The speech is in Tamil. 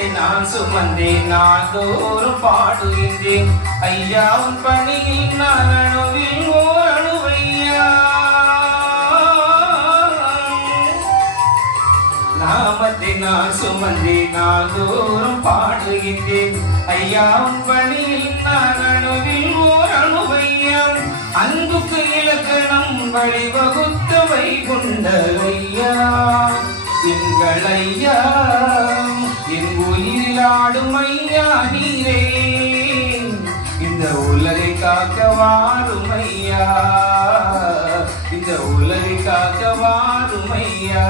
நாமத்தை நான் சுமந்தேன் நாள்தோறும் பாடுகின்றேன். ஐயா உன் பணியில் நான் அணுவில் ஓர் நாமத்தை நான் சுமந்தே நாள்தோறும் பாடுகின்றேன். ஐயா உன் பணியில் நான் அணுவில் ஓர் அணுவையம் அன்புக்கு இலக்கணம் வழிவகுத்தவை கொண்டவையா? எங்கள் நீரே இந்த உலகை காக்க வாரும் ஐயா இந்த உலகை காக்க வாரும் ஐயா